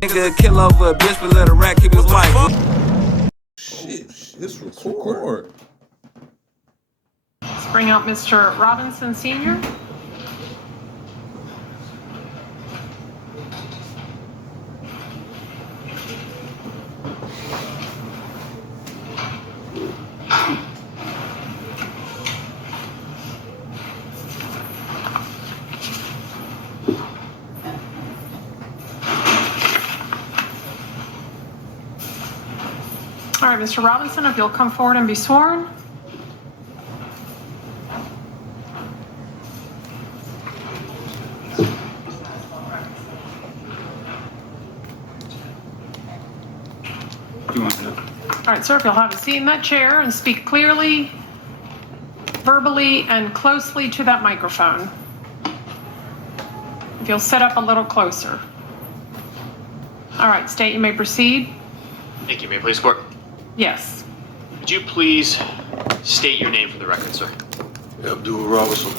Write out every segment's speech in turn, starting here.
Nigga kill over a bitch, but let a rat keep his wife. Shit, it's record. Let's bring out Mr. Robinson Sr. All right, Mr. Robinson, if you'll come forward and be sworn. All right, sir, if you'll have a seat in that chair and speak clearly, verbally, and closely to that microphone. If you'll sit up a little closer. All right, state you may proceed. Thank you. May I please court? Yes. Would you please state your name for the record, sir? Abdul Robinson,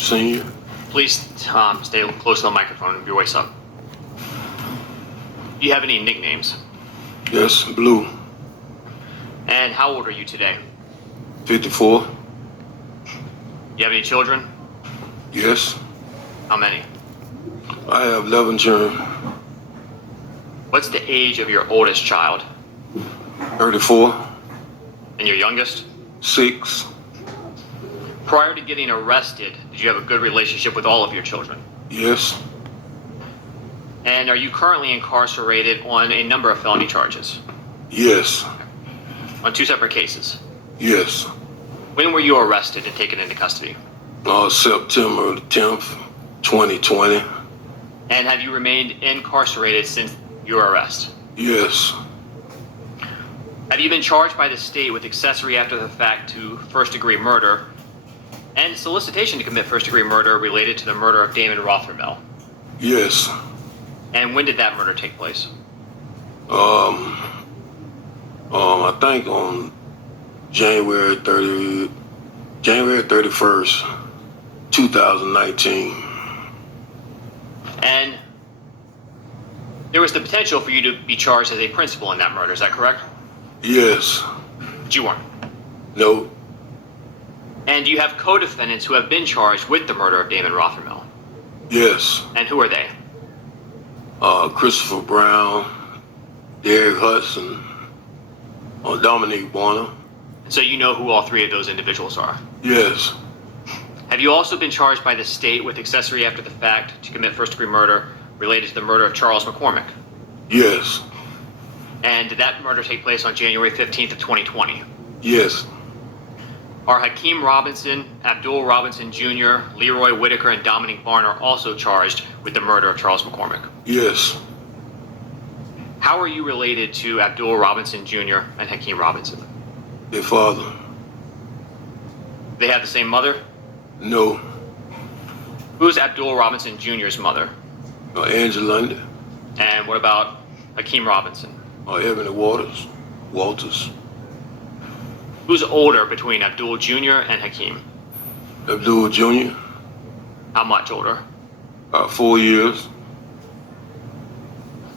Sr. Please stay close to the microphone and your waist up. Do you have any nicknames? Yes, Blue. And how old are you today? 54. You have any children? Yes. How many? I have 11 children. What's the age of your oldest child? 34. And your youngest? 6. Prior to getting arrested, did you have a good relationship with all of your children? Yes. And are you currently incarcerated on a number of felony charges? Yes. On 2 separate cases? Yes. When were you arrested and taken into custody? September 10th, 2020. And have you remained incarcerated since your arrest? Yes. Have you been charged by the state with accessory after the fact to first-degree murder and solicitation to commit first-degree murder related to the murder of Damon Rothermel? Yes. And when did that murder take place? I think on January 31st, 2019. And there was the potential for you to be charged as a principal in that murder, is that correct? Yes. But you weren't. No. And you have co-defendants who have been charged with the murder of Damon Rothermel. Yes. And who are they? Christopher Brown, Derek Hudson, Dominique Warner. So you know who all 3 of those individuals are. Yes. Have you also been charged by the state with accessory after the fact to commit first-degree murder related to the murder of Charles McCormick? Yes. And did that murder take place on January 15th of 2020? Yes. Are Hakeem Robinson, Abdul Robinson Jr., Leroy Whitaker, and Dominique Barner also charged with the murder of Charles McCormick? Yes. How are you related to Abdul Robinson Jr. and Hakeem Robinson? Their father. They have the same mother? No. Who's Abdul Robinson Jr.'s mother? Angela London. And what about Hakeem Robinson? Ebony Walters. Who's older between Abdul Jr. and Hakeem? Abdul Jr. How much older? 4 years.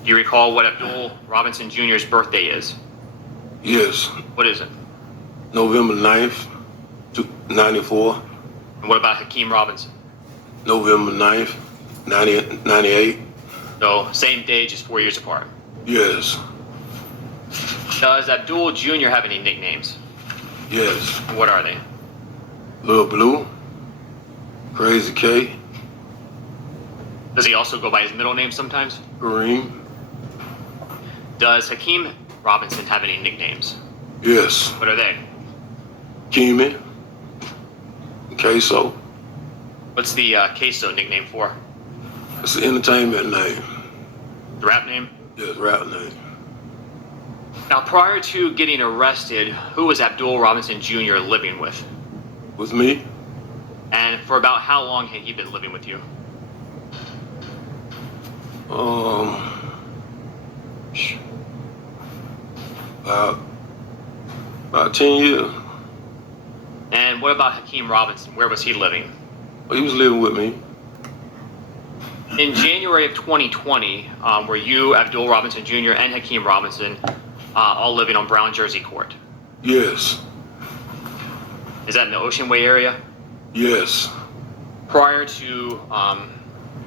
Do you recall what Abdul Robinson Jr.'s birthday is? Yes. What is it? November 9th, 94. And what about Hakeem Robinson? November 9th, 98. So, same day, just 4 years apart. Yes. Does Abdul Jr. have any nicknames? Yes. What are they? Little Blue. Crazy K. Does he also go by his middle name sometimes? Kareem. Does Hakeem Robinson have any nicknames? Yes. What are they? Keemy. Ksoo. What's the Ksoo nickname for? It's an entertainment name. The rap name? Yes, rap name. Now, prior to getting arrested, who was Abdul Robinson Jr. living with? With me? And for about how long had he been living with you? About 10 years. And what about Hakeem Robinson? Where was he living? He was living with me. In January of 2020, were you, Abdul Robinson Jr., and Hakeem Robinson all living on Brown Jersey Court? Yes. Is that in the Ocean Way area? Yes. Prior to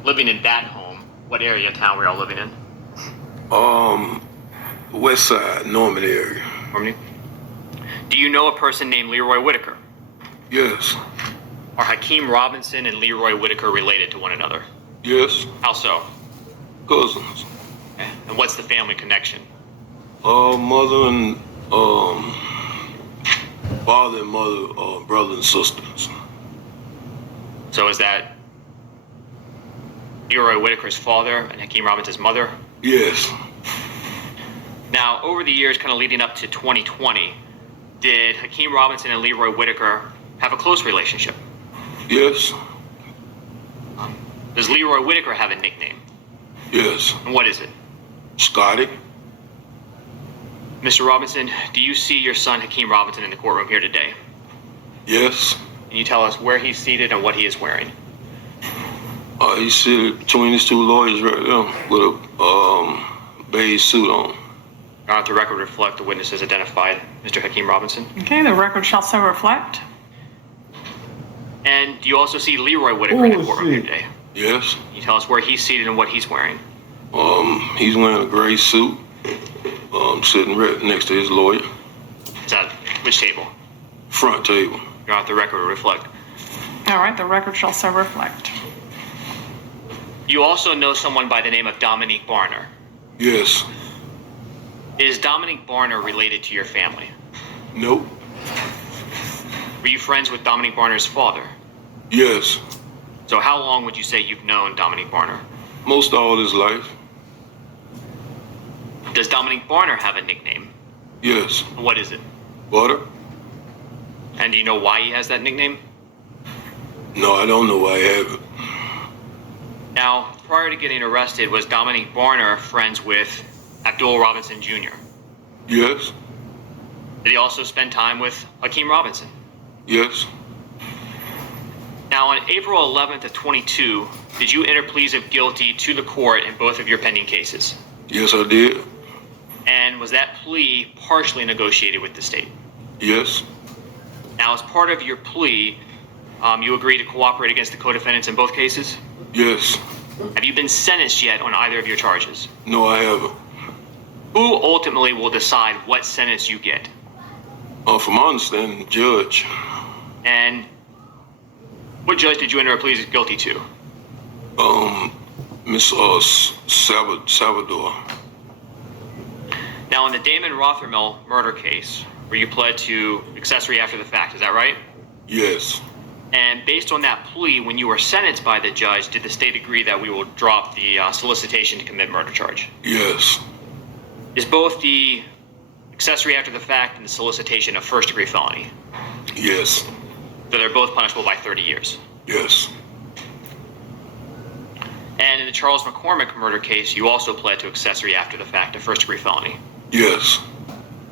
living in that home, what area of town were y'all living in? West Side, Norman area. Harmony? Do you know a person named Leroy Whitaker? Yes. Are Hakeem Robinson and Leroy Whitaker related to one another? Yes. How so? Cousins. Okay. And what's the family connection? Mother and, father and mother, brother and sisters. So is that Leroy Whitaker's father and Hakeem Robinson's mother? Yes. Now, over the years, kind of leading up to 2020, did Hakeem Robinson and Leroy Whitaker have a close relationship? Yes. Does Leroy Whitaker have a nickname? Yes. And what is it? Scotty. Mr. Robinson, do you see your son Hakeem Robinson in the courtroom here today? Yes. Can you tell us where he's seated and what he is wearing? He's seated between these two lawyers right there with a beige suit on. The record reflect the witnesses identified Mr. Hakeem Robinson. Okay, the record shall so reflect. And do you also see Leroy Whitaker in the courtroom here today? Yes. Can you tell us where he's seated and what he's wearing? He's wearing a gray suit, sitting right next to his lawyer. Is that which table? Front table. The record will reflect. All right, the record shall so reflect. You also know someone by the name of Dominique Barner. Yes. Is Dominique Barner related to your family? Nope. Were you friends with Dominique Barner's father? Yes. So how long would you say you've known Dominique Barner? Most all his life. Does Dominique Barner have a nickname? Yes. What is it? Butter? And do you know why he has that nickname? No, I don't know why I have it. Now, prior to getting arrested, was Dominique Barner friends with Abdul Robinson Jr.? Yes. Did he also spend time with Hakeem Robinson? Yes. Now, on April 11th of 22, did you enter pleas of guilty to the court in both of your pending cases? Yes, I did. And was that plea partially negotiated with the state? Yes. Now, as part of your plea, you agreed to cooperate against the co-defendants in both cases? Yes. Have you been sentenced yet on either of your charges? No, I haven't. Who ultimately will decide what sentence you get? From my understanding, the judge. And what judge did you enter a plea of guilty to? Miss Salvador. Now, in the Damon Rothermel murder case, where you pled to accessory after the fact, is that right? Yes. And based on that plea, when you were sentenced by the judge, did the state agree that we will drop the solicitation to commit murder charge? Yes. Is both the accessory after the fact and the solicitation a first-degree felony? Yes. So they're both punishable by 30 years. Yes. And in the Charles McCormick murder case, you also pled to accessory after the fact, a first-degree felony. Yes.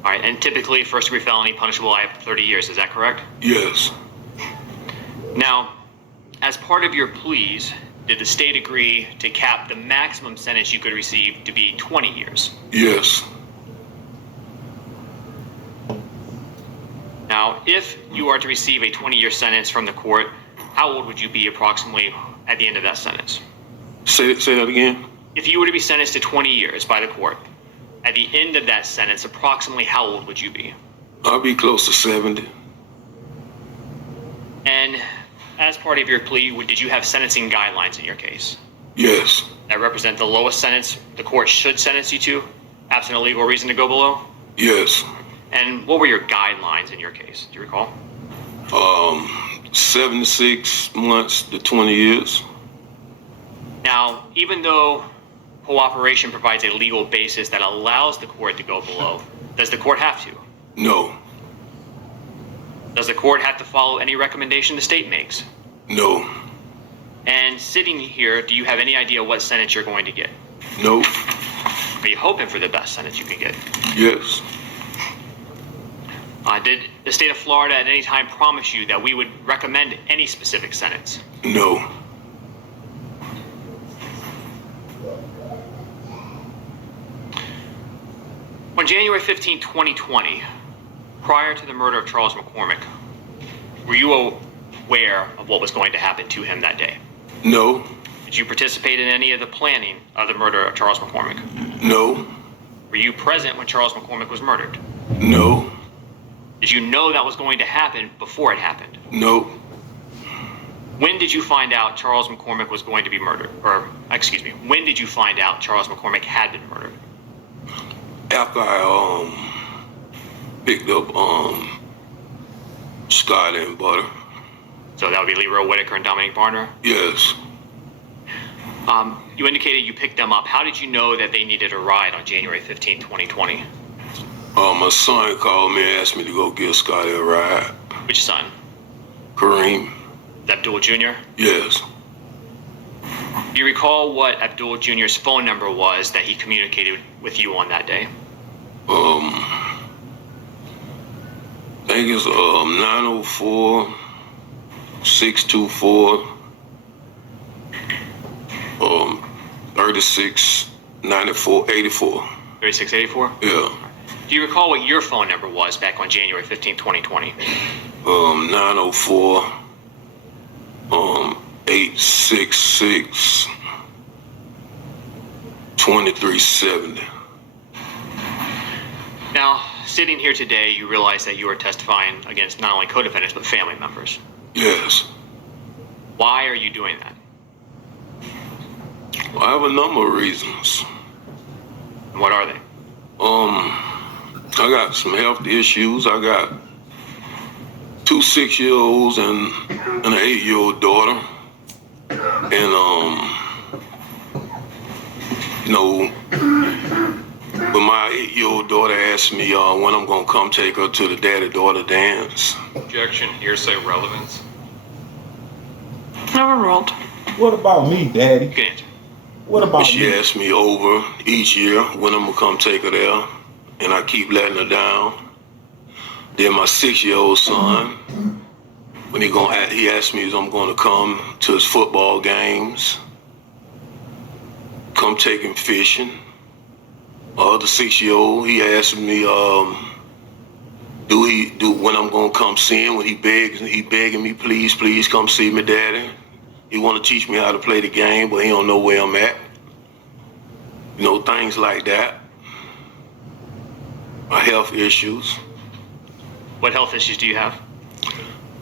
All right, and typically first-degree felony punishable by up to 30 years, is that correct? Yes. Now, as part of your pleas, did the state agree to cap the maximum sentence you could receive to be 20 years? Yes. Now, if you are to receive a 20-year sentence from the court, how old would you be approximately at the end of that sentence? Say that again. If you were to be sentenced to 20 years by the court, at the end of that sentence, approximately how old would you be? I'll be close to 70. And as part of your plea, did you have sentencing guidelines in your case Yes. that represent the lowest sentence the court should sentence you to, absent a legal reason to go below? Yes. And what were your guidelines in your case? Do you recall? 76 months to 20 years. Now, even though cooperation provides a legal basis that allows the court to go below, does the court have to? No. Does the court have to follow any recommendation the state makes? No. And sitting here, do you have any idea what sentence you're going to get? No. Are you hoping for the best sentence you can get? Yes. Did the state of Florida at any time promise you that we would recommend any specific sentence? No. On January 15, 2020, prior to the murder of Charles McCormick, were you aware of what was going to happen to him that day? No. Did you participate in any of the planning of the murder of Charles McCormick? No. Were you present when Charles McCormick was murdered? No. Did you know that was going to happen before it happened? No. When did you find out Charles McCormick was going to be murdered? Or, excuse me, when did you find out Charles McCormick had been murdered? After I picked up Skyler and Butter. So that would be Leroy Whitaker and Dominique Barner? Yes. You indicated you picked them up. How did you know that they needed a ride on January 15, 2020? My son called me and asked me to go give Skyler a ride. Which son? Kareem. Abdul Jr.? Yes. Do you recall what Abdul Jr.'s phone number was that he communicated with you on that day? I think it's 904 624 3694 84. 3684? Yeah. Do you recall what your phone number was back on January 15, 2020? 904 866 2370. Now, sitting here today, you realize that you are testifying against not only co-defendants, but family members. Yes. Why are you doing that? Well, I have a number of reasons. And what are they? I got some health issues. I got 2 6-year-olds and an 8-year-old daughter. And, but my 8-year-old daughter asked me when I'm going to come take her to the daddy-daughter dance. Objection, hearsay relevance. Overruled. What about me, Daddy? You can answer. What about She me? asked me over each year when I'm going to come take her there. And I keep letting her down. Then my 6-year-old son, when he asked me if I'm going to come to his football games, come take him fishing. My other 6-year-old, he asked me, when I'm going to come see him, when he begging me, please come see me, Daddy. He want to teach me how to play the game, but he don't know where I'm at. Things like that. My health issues. What health issues do you have?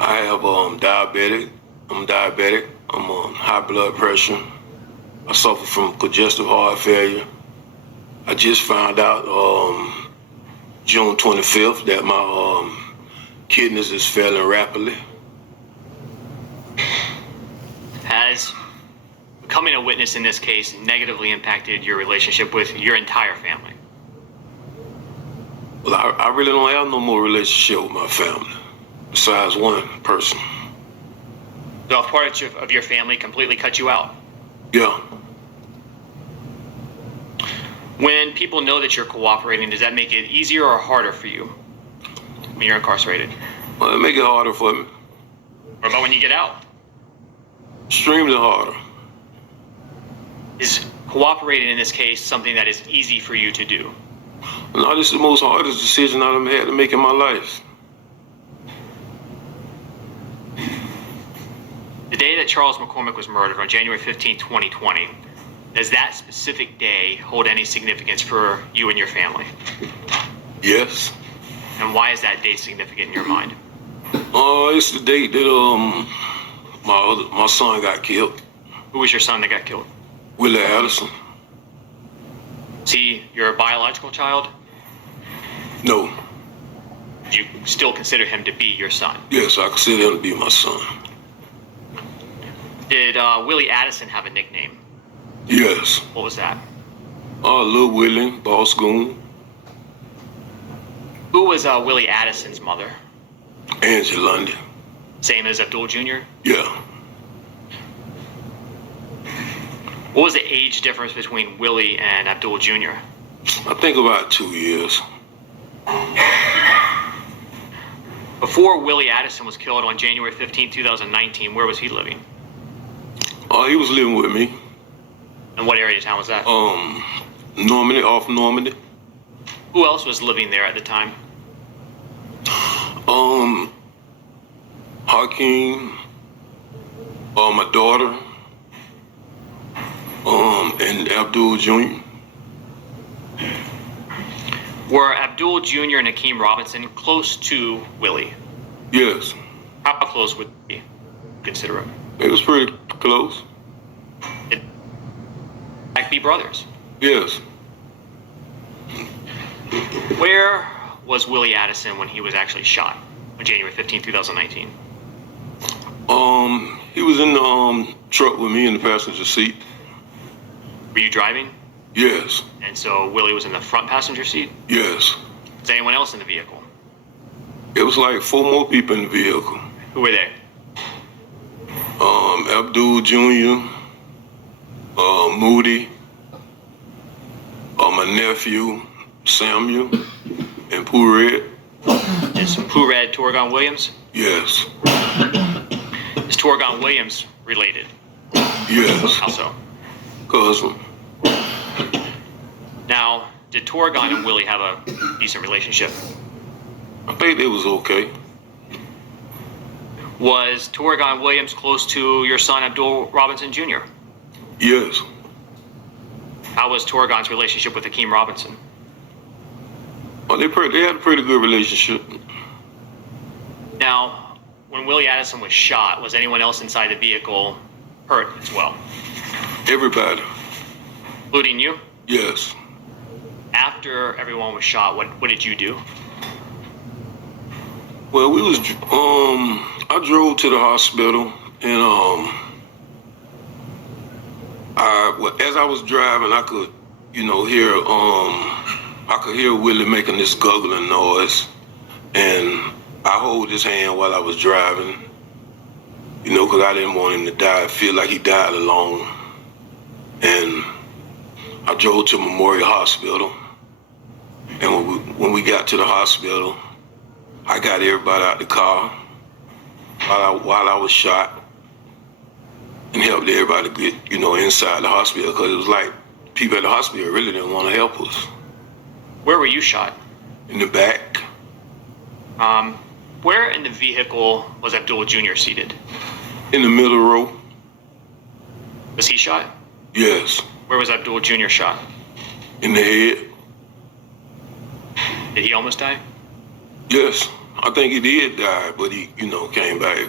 I have diabetic. I'm diabetic. I'm on high blood pressure. I suffer from congestive heart failure. I just found out June 25th that my kidneys is failing rapidly. Has becoming a witness in this case negatively impacted your relationship with your entire family? Well, I really don't have no more relationship with my family, besides one person. So a part of your family completely cut you out? Yeah. When people know that you're cooperating, does that make it easier or harder for you when you're incarcerated? Well, it make it harder for me. What about when you get out? Extremely harder. Is cooperating in this case something that is easy for you to do? No, this is the most hardest decision I've had to make in my life. The day that Charles McCormick was murdered on January 15, 2020, does that specific day hold any significance for you and your family? Yes. And why is that date significant in your mind? It's the date that my son got killed. Who was your son that got killed? Willie Addison. Is he your biological child? No. Do you still consider him to be your son? Yes, I consider him to be my son. Did Willie Addison have a nickname? Yes. What was that? Lil Willie, Boss Goon, Who was Willie Addison's mother? Angie Lundy. Same as Abdul Jr.? Yeah. What was the age difference between Willie and Abdul Jr.? I think about 2 years. Before Willie Addison was killed on January 15, 2019, where was he living? He was living with me. And what area of town was that? Normandy, off Normandy. Who else was living there at the time? Hakeem, my daughter, and Abdul Jr. Were Abdul Jr. and Hakeem Robinson close to Willie? Yes, How close would you consider him? it was pretty close. Did they be brothers? Yes, Where was Willie Addison when he was actually shot on January 15, 2019? he was in the truck with me in the passenger seat. Were you driving? Yes, And so Willie was in the front passenger seat? yes. Was anyone else in the vehicle? It was like 4 more people in the vehicle. Who were they? Abdul Jr., Moody, my nephew, Samuel, and Pooh Red. Is Pooh Red Torgon Williams? Yes, Is Torgon Williams related? yes. How so? Cousin. Now, did Torgon and Willie have a decent relationship? I think it was okay. Was Torgon Williams close to your son Abdul Robinson Jr.? Yes. How was Torgon's relationship with Hakeem Robinson? Well, they had a pretty good relationship. Now, when Willie Addison was shot, was anyone else inside the vehicle hurt as well, Everybody. including you? Yes. After everyone was shot, what did you do? Well, I drove to the hospital, and as I was driving, I could, hear Willie making this guggling noise, and I hold his hand while I was driving, because I didn't want him to die, feel like he died alone, and I drove to Memorial Hospital, and when we got to the hospital, I got everybody out the car while I was shot and helped everybody get, inside the hospital, because it was like people at the hospital really didn't want to help us. Where were you shot? In the back, Where in the vehicle was Abdul Jr. seated? in the middle row. Was he shot? Yes. Where was Abdul Jr. shot? In the head. Did he almost die? Yes. I think he did die, but he, came back.